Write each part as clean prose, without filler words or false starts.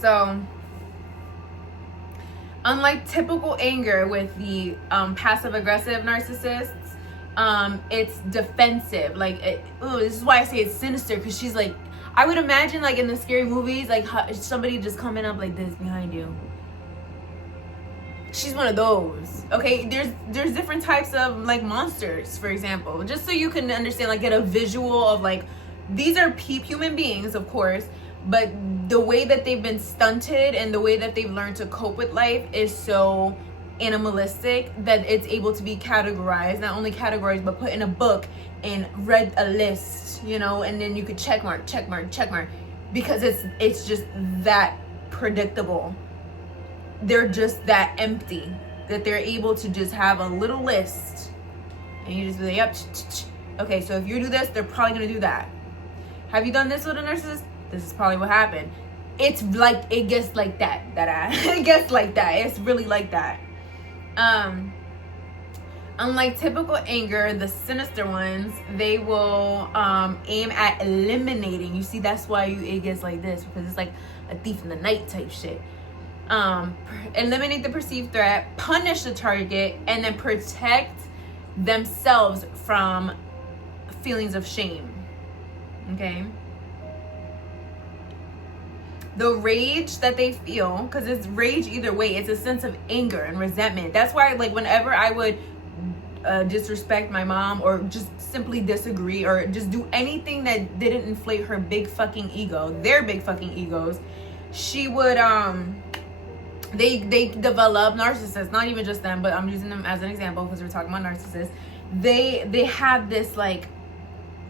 So unlike typical anger with the passive-aggressive narcissists, it's defensive. Like, this is why I say it's sinister, because she's like, I would imagine like in the scary movies, like somebody just coming up like this behind you. She's one of those. Okay, there's different types of like monsters, for example, just so you can understand, like get a visual of like, these are human beings, of course, but the way that they've been stunted and the way that they've learned to cope with life is so animalistic that it's able to be categorized, not only categorized, but put in a book and read a list, you know, and then you could check mark, because it's just that predictable. They're just that empty that they're able to just have a little list and you just be like, yep, okay, so if you do this, they're probably gonna do that. Have you done this with a narcissist? This is probably what happened. It's like, it gets like that it gets like that. It's really like that. Unlike typical anger, the sinister ones, they will aim at eliminating. You see, that's why it gets like this, because it's like a thief in the night type shit. Eliminate the perceived threat, punish the target, and then protect themselves from feelings of shame. Okay? The rage that they feel, because it's rage either way, it's a sense of anger and resentment. That's why, like, whenever I would disrespect my mom or just simply disagree or just do anything that didn't inflate her big fucking ego, their big fucking egos, she would they develop, narcissists, not even just them, but I'm using them as an example because we're talking about narcissists. They have this, like,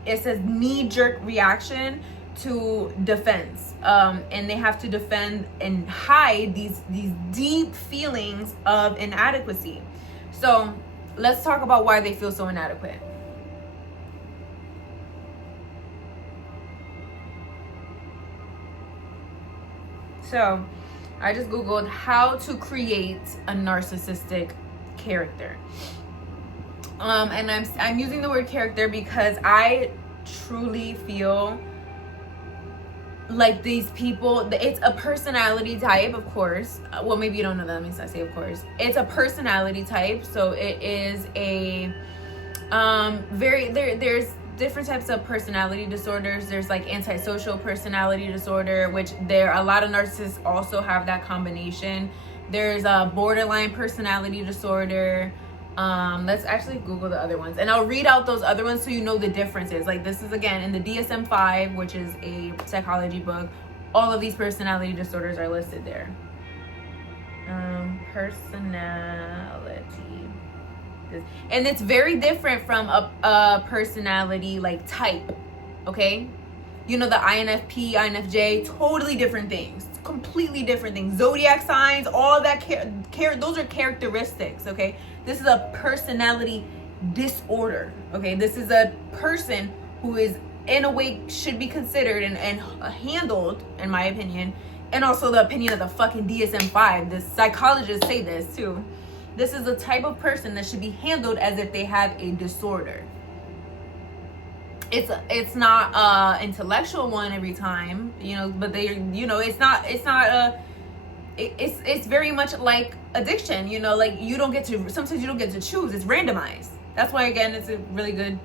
it says knee-jerk reaction to defense, and they have to defend and hide these deep feelings of inadequacy. So let's talk about why they feel so inadequate. So I just Googled how to create a narcissistic character. And I'm using the word character because I truly feel like these people, it's a personality type, of course. Well, maybe you don't know that, that means I say of course. It's a personality type, so it is a there's different types of personality disorders. There's like antisocial personality disorder, which a lot of narcissists also have that combination. There's a borderline personality disorder. Let's actually Google the other ones, and I'll read out those other ones so you know the differences. Like, this is again in the DSM-5, which is a psychology book. All of these personality disorders are listed there. Personality, and it's very different from a personality like type. Okay, you know, the INFP, INFJ, totally different things, completely different things. Zodiac signs, all that those are characteristics. Okay, this is a personality disorder. Okay, this is a person who is, in a way, should be considered and handled, in my opinion, and also the opinion of the fucking DSM-5. The psychologists say this too. This is a type of person that should be handled as if they have a disorder. It's not a intellectual one every time, you know, but it's very much like addiction, you know, like sometimes you don't get to choose. It's randomized. That's why, again, it's a really good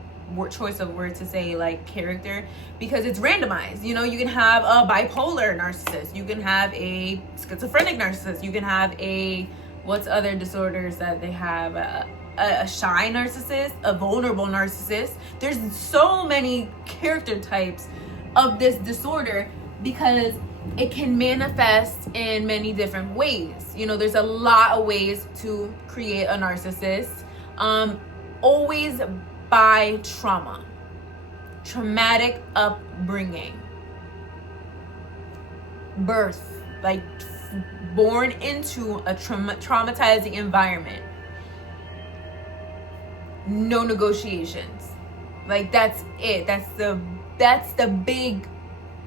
choice of word to say, like, character, because it's randomized. You know, you can have a bipolar narcissist, you can have a schizophrenic narcissist, you can have what's other disorders that they have, a shy narcissist, a vulnerable narcissist. There's so many character types of this disorder because it can manifest in many different ways. You know, there's a lot of ways to create a narcissist. Always by traumatic upbringing, birth, like born into a traumatizing environment. No negotiations. Like, that's it. That's the big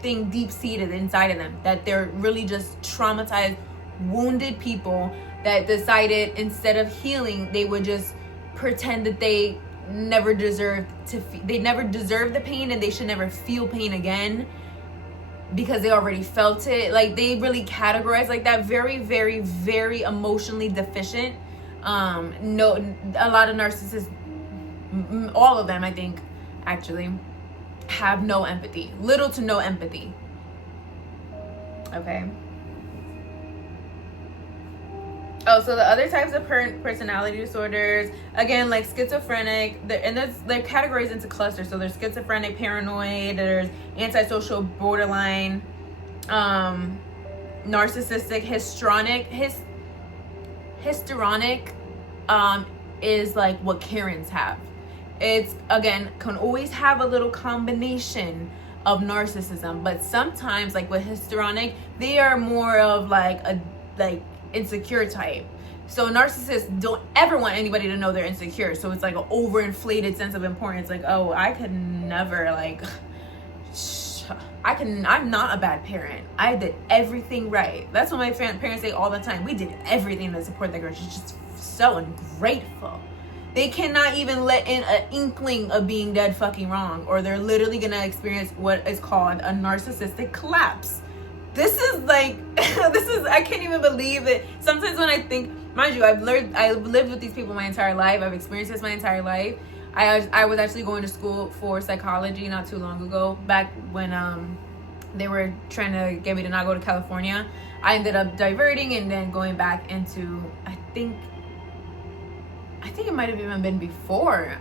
thing deep seated inside of them, that they're really just traumatized, wounded people that decided instead of healing, they would just pretend that they never deserved the pain and they should never feel pain again. because they already felt it. Like, they really categorize like that. Very, very, very emotionally deficient. No, a lot of narcissists, all of them, I think, actually, have no empathy. Little to no empathy. Okay. Oh, so the other types of personality disorders, again, like schizophrenic, and they're categorized into clusters. So there's schizophrenic, paranoid, there's antisocial, borderline, narcissistic, histrionic. Histrionic is like what Karens have. It's, again, can always have a little combination of narcissism, but sometimes, like with histrionic, they are more of like a insecure type. So narcissists don't ever want anybody to know they're insecure. So it's like an overinflated sense of importance. Like, oh, I could never, like, I'm not a bad parent. I did everything right. That's what my parents say all the time. We did everything to support that girl. She's just so ungrateful. They cannot even let in an inkling of being dead fucking wrong, or they're literally gonna experience what is called a narcissistic collapse. This is like, I can't even believe it. Sometimes when I think, mind you, I've lived with these people my entire life. I've experienced this my entire life. I was actually going to school for psychology not too long ago, back when they were trying to get me to not go to California. I ended up diverting and then going back into, I think it might have even been before.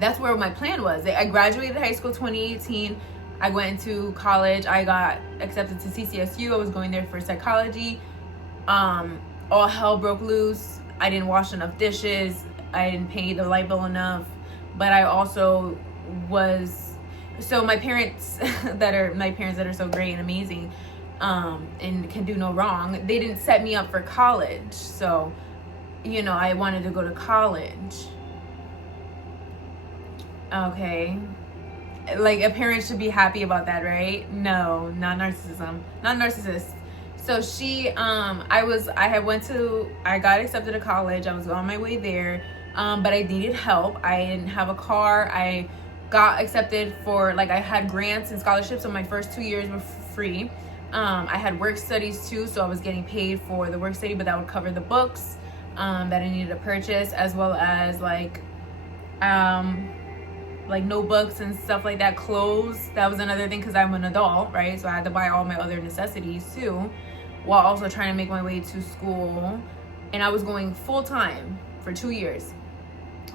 That's where my plan was. I graduated high school 2018. I went into college. I got accepted to CCSU. I was going there for psychology. All hell broke loose. I didn't wash enough dishes. I didn't pay the light bill enough. But I also was, so my parents that are so great and amazing, and can do no wrong, they didn't set me up for college. So, you know, I wanted to go to college. Okay. Like, a parent should be happy about that, right? No, not narcissism, not narcissist. So I got accepted to college. I was on my way there, but I needed help. I didn't have a car. I got accepted for, like, I had grants and scholarships, so my first 2 years were free. I had work studies too, so I was getting paid for the work study, but that would cover the books that I needed to purchase, as well as like notebooks and stuff like that, clothes. That was another thing, because I'm an adult, right? So I had to buy all my other necessities too, while also trying to make my way to school. And I was going full-time for 2 years.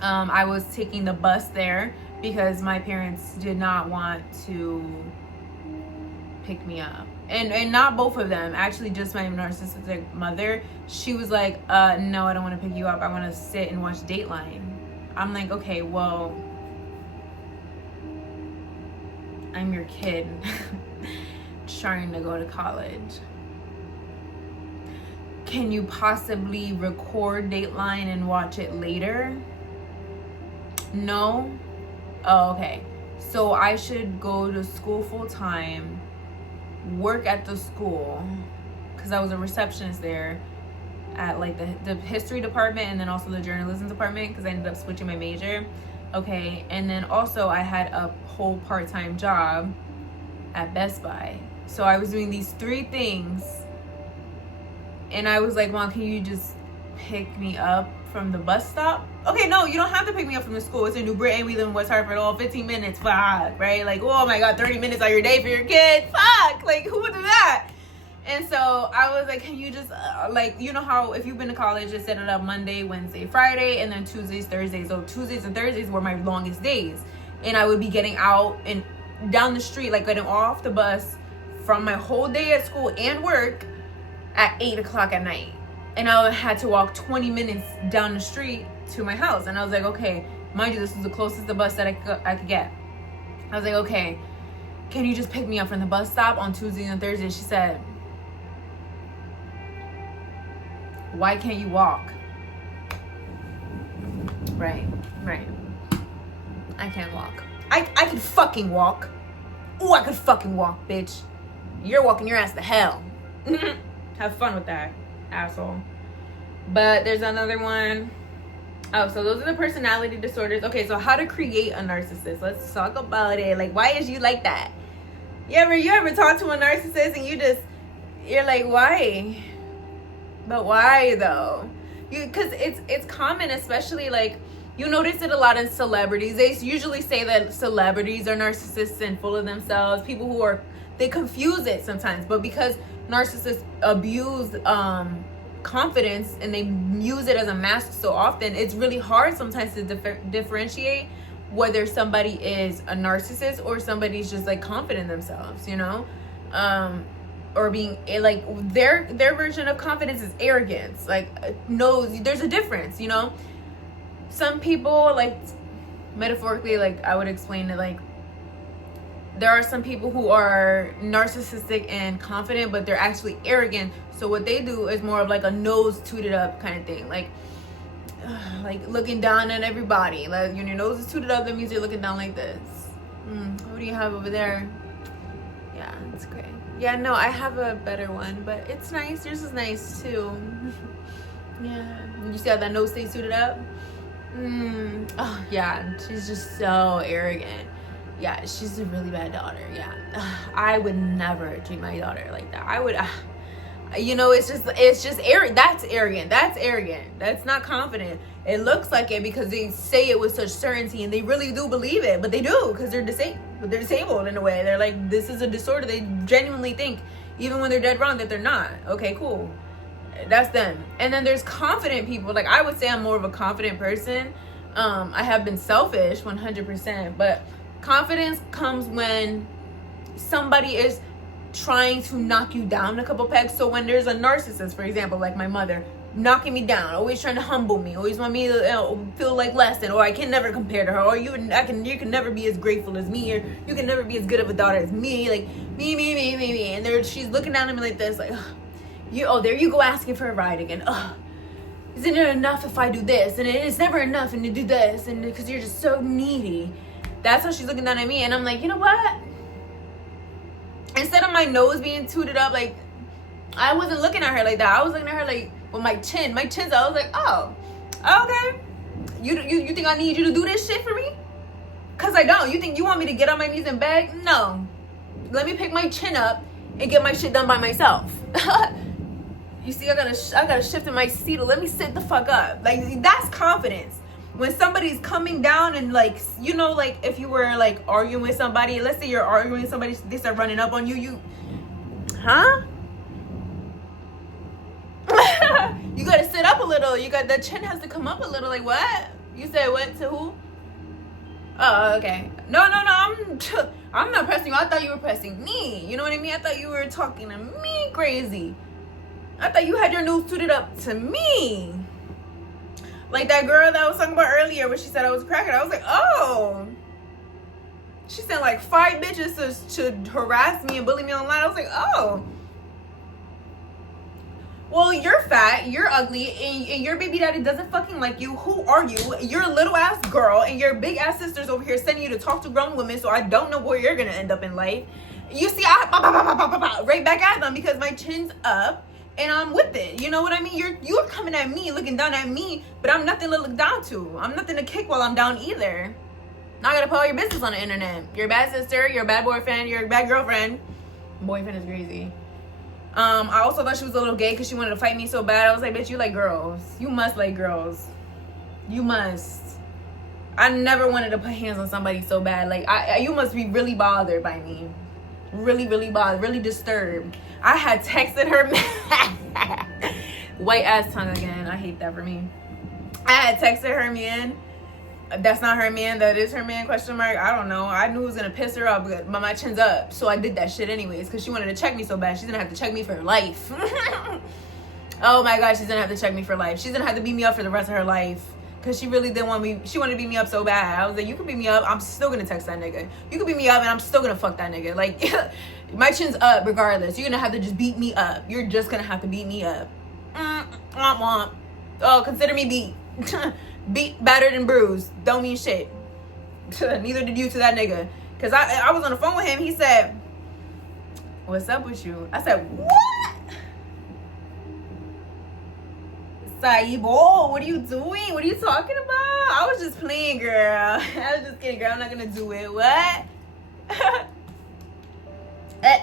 I was taking the bus there because my parents did not want to pick me up. And not both of them, actually just my narcissistic mother. She was like, no, I don't want to pick you up. I want to sit and watch Dateline. I'm like, okay, well, I'm your kid trying to go to college. Can you possibly record Dateline and watch it later? No? Oh, okay. So I should go to school full-time, work at the school, because I was a receptionist there at like the history department, and then also the journalism department, because I ended up switching my major. Okay, and then also I had a whole part-time job at Best Buy. So I was doing these 3 things, and I was like, Mom, can you just pick me up from the bus stop? Okay, no, you don't have to pick me up from the school. It's in New Britain. We live in West Hartford. All 15 minutes. Fuck, right? Like, oh my God, 30 minutes of your day for your kid. Fuck, like, who would do that? And so I was like, can you just, like, you know how if you've been to college, just set it up Monday, Wednesday, Friday, and then Tuesdays, Thursdays. So Tuesdays and Thursdays were my longest days. And I would be getting out and down the street, like getting off the bus from my whole day at school and work at 8 o'clock at night. And I had to walk 20 minutes down the street to my house. And I was like, okay, mind you, this was the closest the bus that I could get. I was like, okay, can you just pick me up from the bus stop on Tuesdays and Thursdays? She said, why can't you walk? Right. I can't walk. I could fucking walk. Ooh, I could fucking walk, bitch. You're walking your ass to hell. Have fun with that, asshole. But there's another one. Oh, so those are the personality disorders. Okay, so how to create a narcissist. Let's talk about it. Like, why is you like that? You ever talk to a narcissist and you're like, why? But why though? Because it's common, especially like you notice it a lot in celebrities. They usually say that celebrities are narcissists and full of themselves. People who they confuse it sometimes, but because narcissists abuse confidence and they use it as a mask so often, it's really hard sometimes to differentiate whether somebody is a narcissist or somebody's just like confident in themselves, you know, or being like their version of confidence is arrogance. Like, no, there's a difference, you know. Some people, like, metaphorically, like I would explain it, like there are some people who are narcissistic and confident, but they're actually arrogant. So what they do is more of like a nose tooted up kind of thing, like looking down at everybody. Like when your nose is tooted up, that means you're looking down like this. What do you have over there? Yeah, it's great. Yeah, no, I have a better one, but it's nice. Yours is nice too. Yeah, you see how that nose stays tooted up? Oh yeah, she's just so arrogant. Yeah, she's a really bad daughter. Yeah, I would never treat my daughter like that. I would, you know, it's just arrogant. That's arrogant. That's not confident. It looks like it because they say it with such certainty, and they really do believe it. But they do, because they're disabled in a way. They're like, this is a disorder. They genuinely think, even when they're dead wrong, that they're not. Okay, cool. That's them. And then there's confident people. Like, I would say I'm more of a confident person. I have been selfish 100%, but confidence comes when somebody is trying to knock you down a couple pegs. So when there's a narcissist, for example, like my mother, knocking me down, always trying to humble me, always want me to feel like less than, or I can never compare to her, or you can never be as grateful as me, or you can never be as good of a daughter as me, like me, and she's looking down at me like this, like, there you go asking for a ride again. Isn't it enough if I do this? And it's never enough and to do this, and because you're just so needy. That's how she's looking down at me, and I'm like, you know what? Instead of my nose being tooted up, like, I wasn't looking at her like that. I was looking at her like with my chin's out. I was like, oh, okay. You think I need you to do this shit for me? Cause I don't. You think you want me to get on my knees and beg? No. Let me pick my chin up and get my shit done by myself. You see, I gotta shift in my seat. Let me sit the fuck up. Like, that's confidence. When somebody's coming down and, like, you know, like if you were like arguing with somebody, let's say you're arguing with somebody, they start running up on you, huh? You gotta sit up a little. The chin has to come up a little. Like, what? You said what to who? Oh, okay. No, I'm not pressing you. I thought you were pressing me. You know what I mean? I thought you were talking to me crazy. I thought you had your nose tooted up to me. Like that girl that I was talking about earlier when she said I was cracking. I was like, oh. She sent like 5 bitches to harass me and bully me online. I was like, oh. Well, you're fat, you're ugly, and your baby daddy doesn't fucking like you. Who are you? You're a little ass girl, and your big ass sister's over here sending you to talk to grown women, so I don't know where you're gonna end up in life. You see, I right back at them because my chin's up. And I'm with it. You know what I mean? You're coming at me, looking down at me, but I'm nothing to look down to. I'm nothing to kick while I'm down either. Now I gotta put all your business on the internet. You're a bad sister, you're a bad boyfriend, you're a bad girlfriend. Boyfriend is crazy. I also thought she was a little gay because she wanted to fight me so bad. I was like, bitch, you like girls. You must like girls. You must. I never wanted to put hands on somebody so bad. Like, you must be really bothered by me. Really, really bothered, really disturbed. I had texted her, white ass tongue again. I hate that for me. I had texted her man. That's not her man. That is her man, question mark. I don't know. I knew it was going to piss her off, but my chin's up. So I did that shit anyways because she wanted to check me so bad. She's going to have to check me for life. Oh my God, she's going to have to check me for life. She's going to have to beat me up for the rest of her life. Because she really didn't want me. She wanted to beat me up so bad. I was like, you can beat me up. I'm still going to text that nigga. You can beat me up and I'm still going to fuck that nigga. Like, my chin's up regardless. You're going to have to just beat me up. You're just going to have to beat me up. Womp womp. Oh, consider me beat. Beat, battered, and bruised. Don't mean shit. Neither did you to that nigga. Because I was on the phone with him. He said, what's up with you? I said, what? Saibo, what are you doing? What are you talking about? I was just playing, girl. I was just kidding, girl. I'm not gonna do it. What?